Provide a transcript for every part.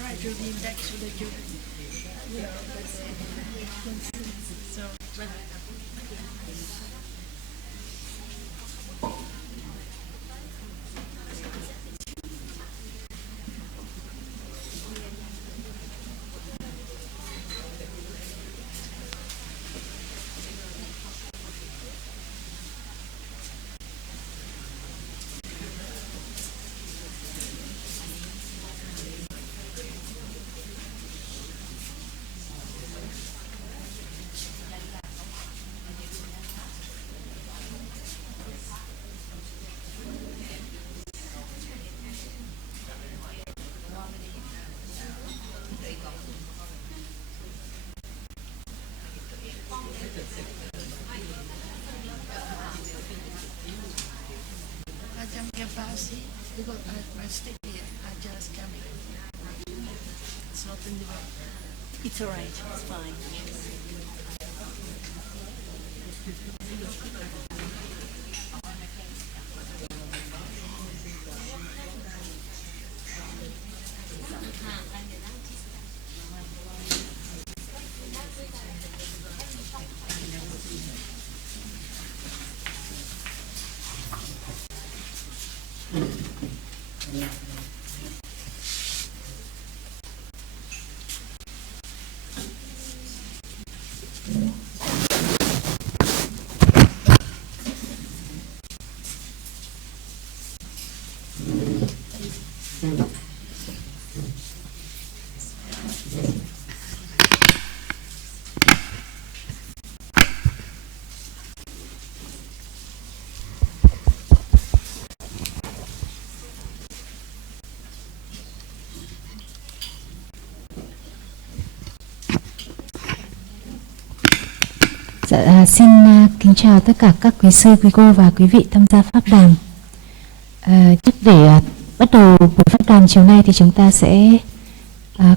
try to be back to the children. That's it. So, but because I stay here, I just come here. It's not in the way. It's all right. It's fine. Xin kính chào tất cả các quý sư, quý cô và quý vị tham gia pháp đàm. Trước để bắt đầu buổi pháp đàm chiều nay thì chúng ta sẽ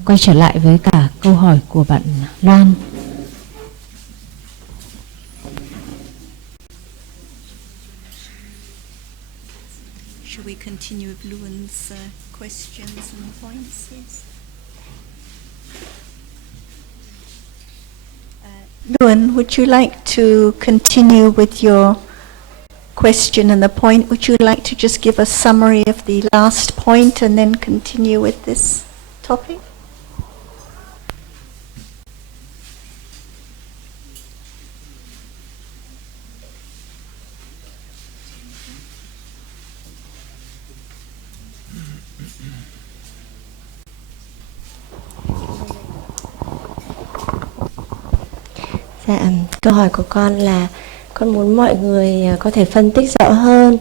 quay trở lại với cả câu hỏi của bạn Loan. Shall we continue with Luan's questions and points? Yes. Luan, would you like to continue with your question and the point? Would you like to just give a summary of the last point and then continue with this topic? Dạ, câu hỏi của con là con muốn mọi người có thể phân tích rõ hơn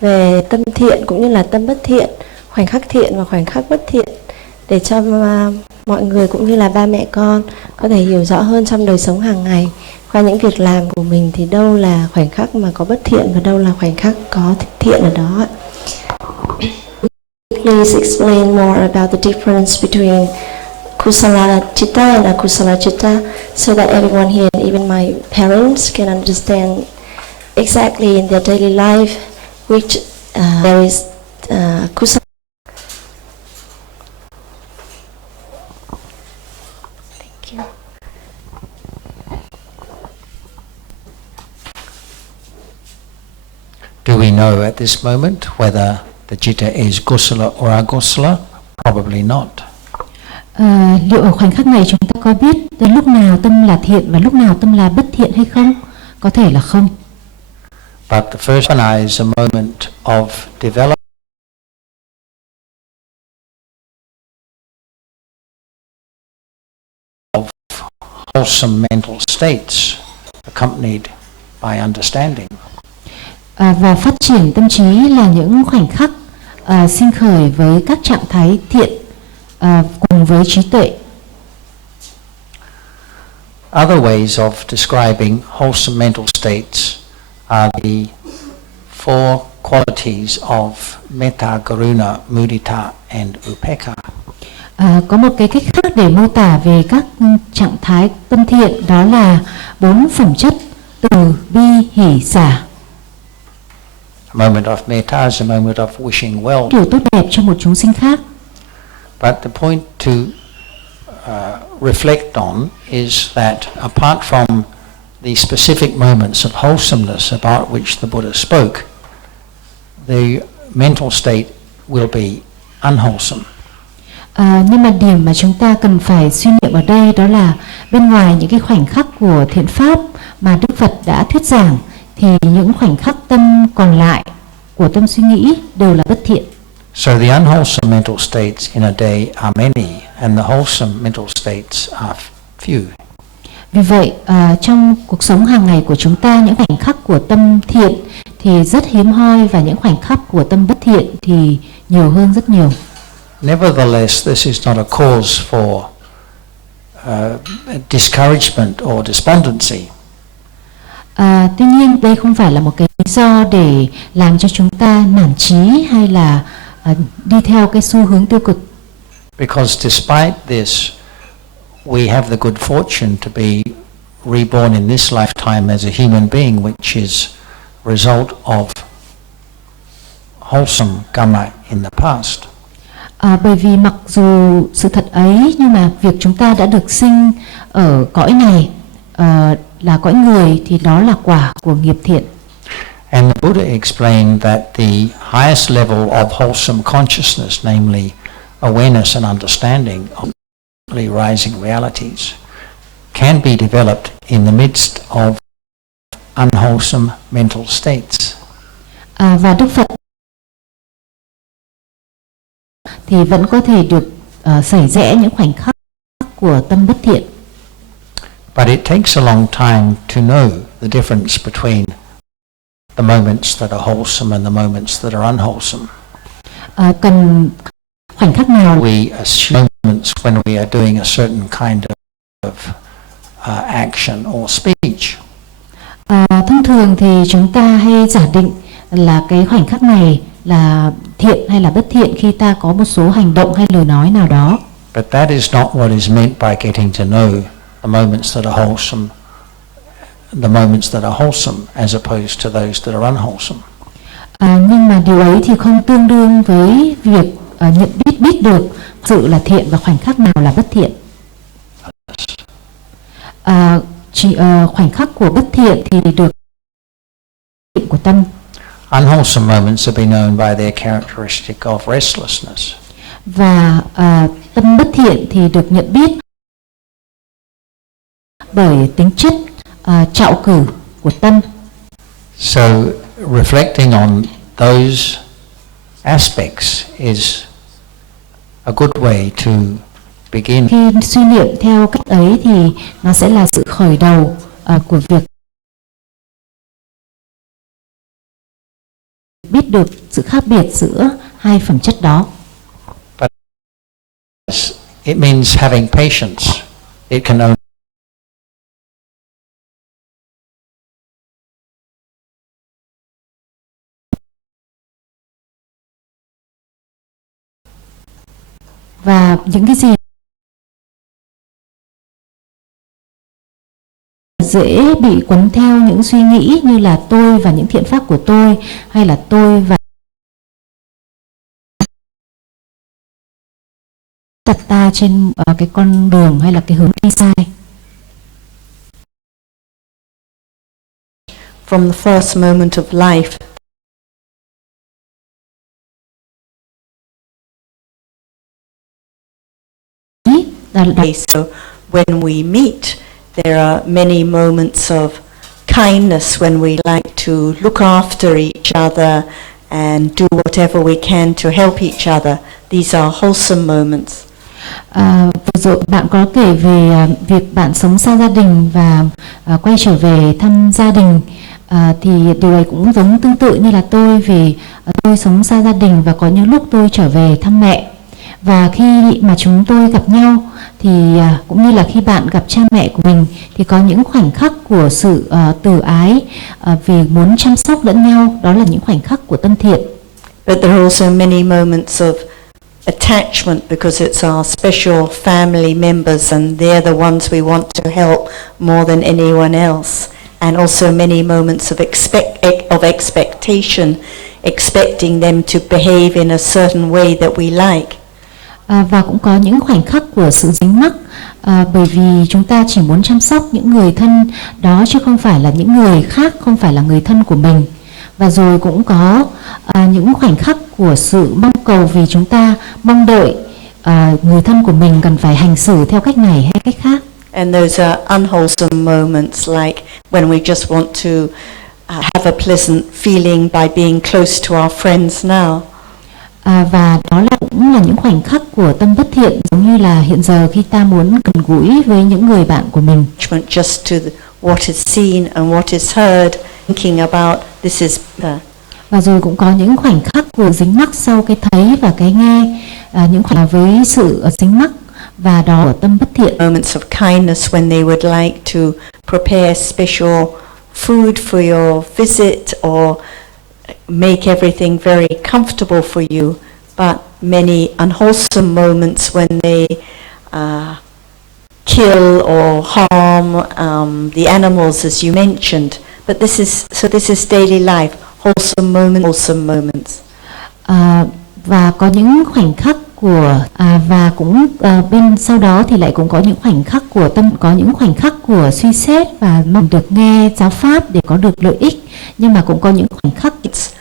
về tâm thiện cũng như là tâm bất thiện, khoảnh khắc thiện và khoảnh khắc bất thiện, để cho mọi người cũng như là ba mẹ con có thể hiểu rõ hơn trong đời sống hàng ngày qua những việc làm của mình, thì đâu là khoảnh khắc mà có bất thiện và đâu là khoảnh khắc có thiện ở đó. Please explain more about the difference between Kusala Chitta and Akusala Chitta, so that everyone here, even my parents, can understand exactly in their daily life which there is Kusala. Thank you. Do we know at this moment whether the Chitta is Kusala or Agusala? Probably not. Liệu ở khoảnh khắc này chúng ta có biết lúc nào tâm là thiện và lúc nào tâm là bất thiện hay không? Có thể là không. But the first one is a moment of development of wholesome mental states accompanied by understanding. Và phát triển tâm trí là những khoảnh khắc sinh khởi với các trạng thái thiện cùng với trí tuệ. Other ways of describing wholesome mental states are the four qualities of metta, karuna, mudita and upekkha. Có một cái cách khác để mô tả về các trạng thái tâm thiện, đó là 4 phẩm chất từ bi, hỷ, xả. A moment of metta is a moment of wishing well. Điều tốt đẹp cho một chúng sinh khác. But the point to reflect on is that apart from the specific moments of wholesomeness about which the Buddha spoke, the mental state will be unwholesome. Nhưng mà điểm mà chúng ta cần phải suy niệm ở đây đó là bên ngoài những cái khoảnh khắc của thiện pháp mà Đức Phật đã thuyết giảng, thì những khoảnh khắc tâm còn lại của tâm suy nghĩ đều là bất thiện. So the unwholesome mental states in a day are many, and the wholesome mental states are few. Vì vậy, trong cuộc sống hàng ngày của chúng ta, những khoảnh khắc của tâm thiện thì rất hiếm hoi, và những khoảnh khắc của tâm bất thiện thì nhiều hơn rất nhiều. Nevertheless, this is not a cause for discouragement or despondency. Tuy nhiên, đây không phải là một cái lý do để làm cho chúng ta nản chí hay là đi theo cái xu hướng tiêu cực. Because despite this, we have the good fortune to be reborn in this lifetime as a human being, which is a result of wholesome karma in the past. Bởi vì mặc dù sự thật ấy, nhưng mà việc chúng ta đã được sinh ở cõi này là cõi người, thì đó là quả của nghiệp thiện. And the Buddha explained that the highest level of wholesome consciousness, namely awareness and understanding of rising realities, can be developed in the midst of unwholesome mental states. Và Đức Phật thì vẫn có thể được xảy rẽ những khoảnh khắc của tâm bất thiện. But it takes a long time to know the difference between the moments that are wholesome and the moments that are unwholesome. Cần khoảnh khắc nào we assume moments when we are doing a certain kind of action or speech. Thông thường thì chúng ta hay giả định là cái khoảnh khắc này là thiện hay là bất thiện khi ta có một số hành động hay lời nói nào đó. But that is not what is meant by getting to know the moments that are wholesome, the moments that are wholesome as opposed to those that are unwholesome. Nhưng mà điều ấy thì không tương đương với việc nhận biết được sự là thiện và khoảnh khắc nào là bất thiện. Khoảnh khắc của bất thiện thì được của tâm. Unwholesome moments have been known by their characteristic of restlessness. Và tâm bất thiện thì được nhận biết bởi tính chất trạo cử của tâm. So reflecting on those aspects is a good way to begin. Khi suy niệm theo cách ấy thì nó sẽ là sự khởi đầu của việc biết được sự khác biệt giữa hai phẩm chất đó. But it means having patience. It can only Và những cái gì dễ bị quấn theo những suy nghĩ như là tôi và những thiện pháp của tôi, hay là tôi và đặt ta trên cái con đường hay là cái hướng đi sai. From the first moment of life, so when we meet, there are many moments of kindness when we like to look after each other and do whatever we can to help each other. These are wholesome moments. Vừa rồi bạn có kể về việc bạn sống xa gia đình và quay trở về thăm gia đình, thì điều này cũng giống tương tự như là tôi, vì tôi sống xa gia đình và có những lúc tôi trở về thăm mẹ. Và khi mà chúng tôi gặp nhau thì cũng như là khi bạn gặp cha mẹ của mình thì có những khoảnh khắc của sự từ ái vì muốn chăm sóc lẫn nhau, đó là những khoảnh khắc của tâm thiện. But there are also many moments of attachment because it's our special family members and they're the ones we want to help more than anyone else. And also many moments of expectation, expecting them to behave in a certain way that we like. Và cũng có những khoảnh khắc của sự dính mắc, bởi vì chúng ta chỉ muốn chăm sóc những người thân đó chứ không phải là những người khác, không phải là người thân của mình. Và rồi cũng có những khoảnh khắc của sự mong cầu vì chúng ta mong đợi người thân của mình cần phải hành xử theo cách này hay cách khác. And those are unwholesome moments, like when we just want to have a pleasant feeling by being close to our friends now. Và đó cũng là những khoảnh khắc của tâm bất thiện, giống như là hiện giờ khi ta muốn gần gũi với những người bạn của mình. Just to what is seen and what is heard, thinking about this is the. Và rồi cũng có những khoảnh khắc của dính mắc sau cái thấy và cái nghe, những khoảnh khắc với sự dính mắc và đó là tâm bất thiện. Moments of kindness when they would like to prepare special food for your visit or make everything very comfortable for you, but many unwholesome moments when they kill or harm the animals, as you mentioned. But this is daily life, wholesome moments. Và có những khoảnh khắc của và cũng bên sau đó thì lại cũng có những khoảnh khắc của có những khoảnh khắc của suy xét và mong được nghe giáo pháp để có được lợi ích, nhưng mà cũng có những khoảnh khắc. It's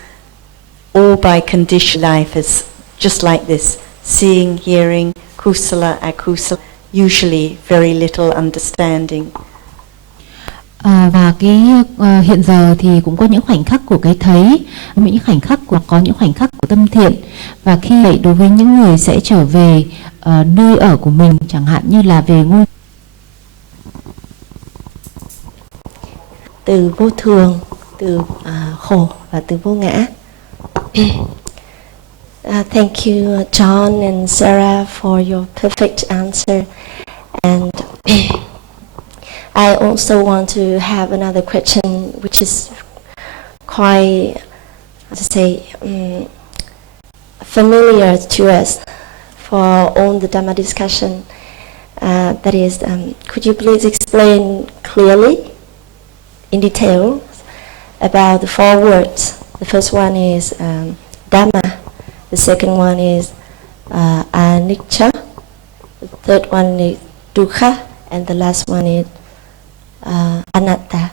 all by conditioned life is just like this, seeing, hearing, kusala, akusala, usually very little understanding. Và cái hiện giờ thì cũng có những khoảnh khắc của cái thấy, những khoảnh khắc có những khoảnh khắc của tâm thiện, và khi vậy đối với những người sẽ trở về nơi ở của mình, chẳng hạn như là về ngôi. Từ vô thường, từ khổ và từ vô ngã. Thank you John and Sarah for your perfect answer, and I also want to have another question which is quite, familiar to us for all the Dhamma discussion. That is, could you please explain clearly, in detail, about the four words? The first one is Dhamma, the second one is Anicca, the third one is Dukkha, and the last one is Anatta.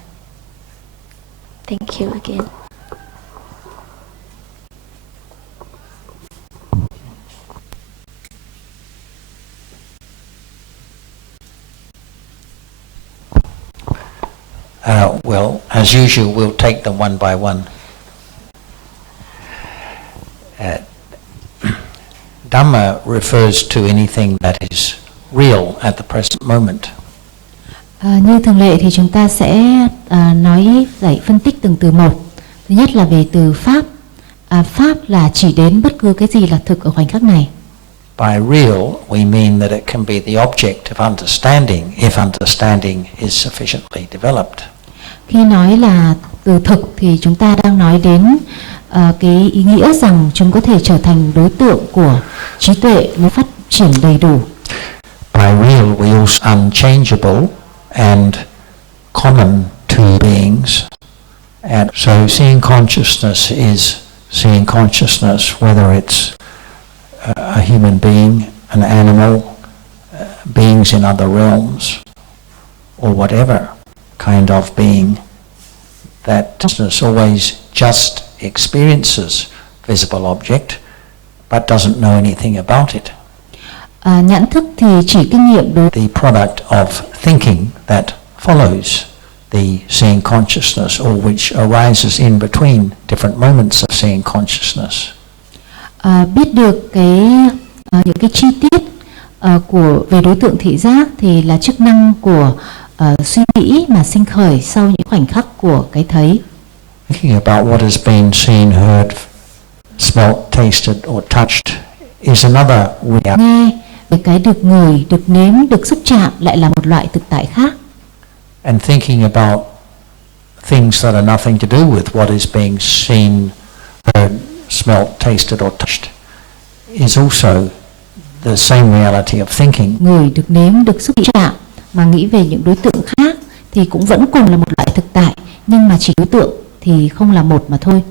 Thank you again. Well, as usual, we'll take them one by one. Dhamma refers to anything that is real at the present moment. Như thường lệ thì chúng ta sẽ nói giải phân tích từng từ một. Thứ nhất là về từ pháp. Pháp là chỉ đến bất cứ cái gì là thực ở khoảnh khắc này. By real, we mean that it can be the object of understanding if understanding is sufficiently developed. Khi nói là từ thực thì chúng ta đang nói đến cái ý nghĩa rằng chúng có thể trở thành đối tượng của trí tuệ nếu phát triển đầy đủ. By real, we also unchangeable and common to beings. And so seeing consciousness is seeing consciousness, whether it's a human being, an animal, beings in other realms, or whatever kind of being. That consciousness always just experiences visible object, but doesn't know anything about it. Nhãn thức thì chỉ kinh nghiệm đối. The product of thinking that follows the seeing consciousness, or which arises in between different moments of seeing consciousness. Biết được những cái chi tiết về đối tượng thị giác thì là chức năng của suy nghĩ mà sinh khởi sau những khoảnh khắc của cái thấy. Thinking about what has been seen, heard, smelt, tasted or touched is another reality. Nghe về cái được ngửi, được nếm, được xúc chạm lại là một loại thực tại khác. And thinking about things that are nothing to do with what is being seen, heard, smelt, tasted or touched is also the same reality of thinking. Ngửi, được nếm, được xúc chạm mà nghĩ về những đối tượng khác thì cũng vẫn cùng là một loại thực tại, nhưng mà chỉ đối tượng thì không là một mà thôi.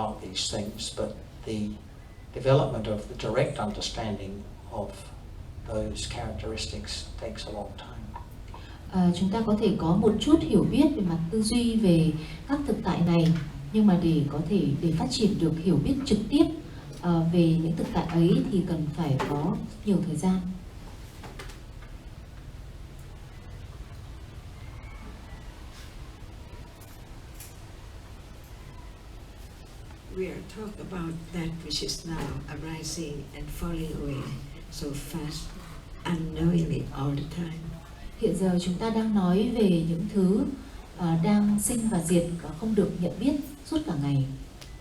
about these things, but the development of the direct understanding of those characteristics takes a long time. Chúng ta có thể có một chút hiểu biết về mặt tư duy về các thực tại này, nhưng mà để phát triển được hiểu biết trực tiếp về những thực tại ấy thì cần phải có nhiều thời gian. We are talking about that which is now arising and falling away so fast, unknowingly all the time. Hiện giờ chúng ta đang nói về những thứ đang sinh và diệt và không được nhận biết suốt cả ngày.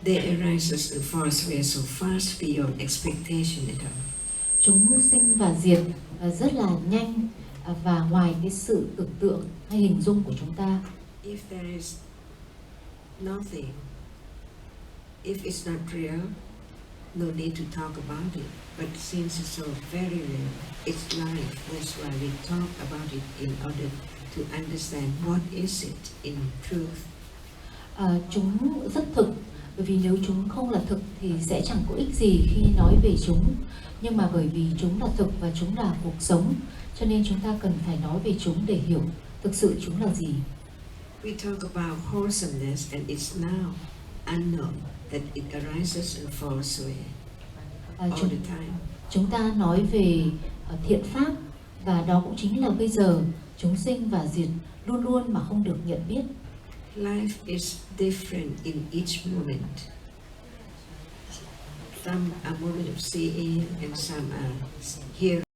They arise and fall away so fast beyond expectation at all. Chúng sinh và diệt rất là nhanh và ngoài cái sự tưởng tượng hay hình dung của chúng ta. If there is nothing, if it's not real, no need to talk about it. But since it's so very real, it's life. That's why we talk about it in order to understand what is it in truth. Chúng rất thực, bởi vì nếu chúng không là thực thì sẽ chẳng có ích gì khi nói về chúng. Nhưng mà bởi vì chúng là thực và chúng là cuộc sống, cho nên chúng ta cần phải nói về chúng để hiểu thực sự chúng là gì. We talk about wholesomeness, and it's now unknown that it arises and falls away all the time. Chúng ta nói về thiện pháp, và đó cũng chính là bây giờ chúng sinh và diệt luôn luôn mà không được nhận biết. Life is different in each moment. Some are moment of seeing and some are hearing.